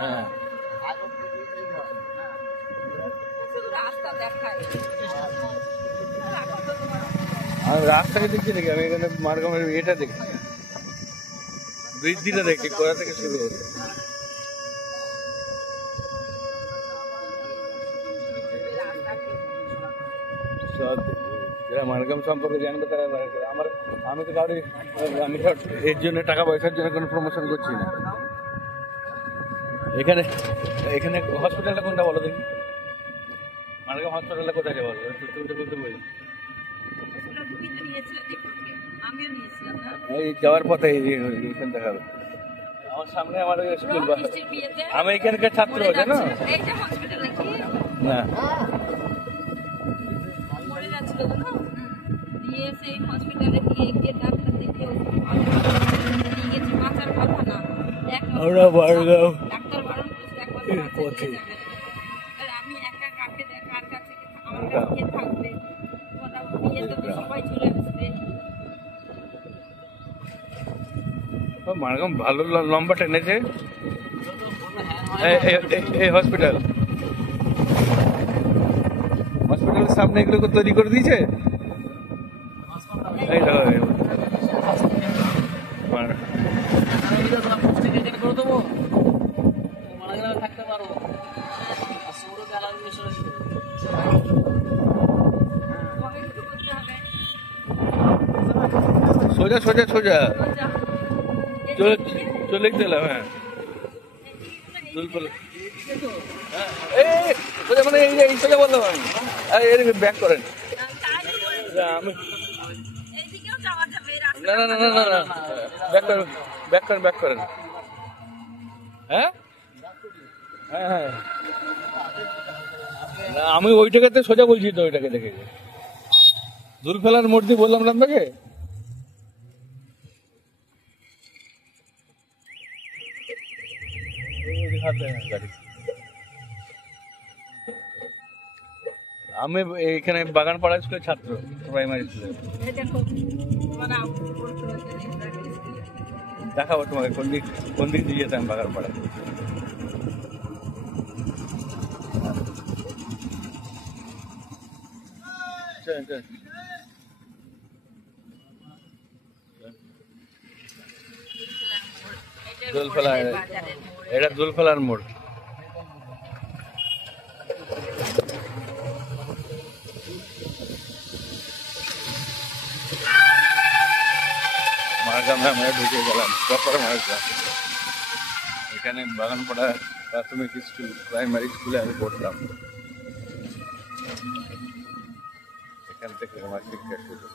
হ্যাঁ আমি রাস্তাকে দেখছি দেখি, আমি এখানে মারগামের এটা দেখি, বৃদ্ধিটা দেখি কোথা থেকে শুরু হচ্ছে। যারা মারগাম সম্পর্কে জানবে তারা আমার, আমি তো কাউরি, আমি এর জন্য টাকা পয়সার জন্য কোনো প্রমোশন করছি না। এখানে এখানে হসপিটালটা কোনটা বলো দেখি, মারগাম হসপিটালটা কোথায় যাবো তুমি তো বলতে পারি। এই যাওয়ার পথে এইখান দেখাবে আমার সামনে আমার স্কুল, আমি এখানকার ছাত্র জানো না। আমরা মারগাম পথে মারগাম ভালো লম্বা টেনেছে এই হসপিটাল, হসপিটালের সামনে এগুলো তৈরি করে দিয়েছে। এই সোজা সোজা সোজা চলে গেলাম। হ্যাঁ সোজা মানে এই সোজা বললাম আমি, ব্যাক করেন। আমি না না না না না না ব্যাক করেন, ব্যাক করেন, ব্যাক করেন। হ্যাঁ হ্যাঁ হ্যাঁ না আমি ওইটাকে সোজা বলছি তো, ওইটাকে দেখে দূর ফেলার মোড় দিয়ে বললাম না আপনাকে। আমি এখানে বাগানপাড়া স্কুলের ছাত্র, প্রাইমারি স্কুলে। দেখাবো তোমাকে কোন দিক দিয়ে যেতাম বাগানপাড়া। দোলফেলা, এটা দোলফেলার মোড়। মারগামে আমরা ঢুকে গেলাম, প্রপার মারগাম। এখানে বাগানপাড়া প্রাথমিক স্কুল, প্রাইমারি স্কুলে আমি পড়তাম। এখান থেকে আমার শিক্ষা শুরু।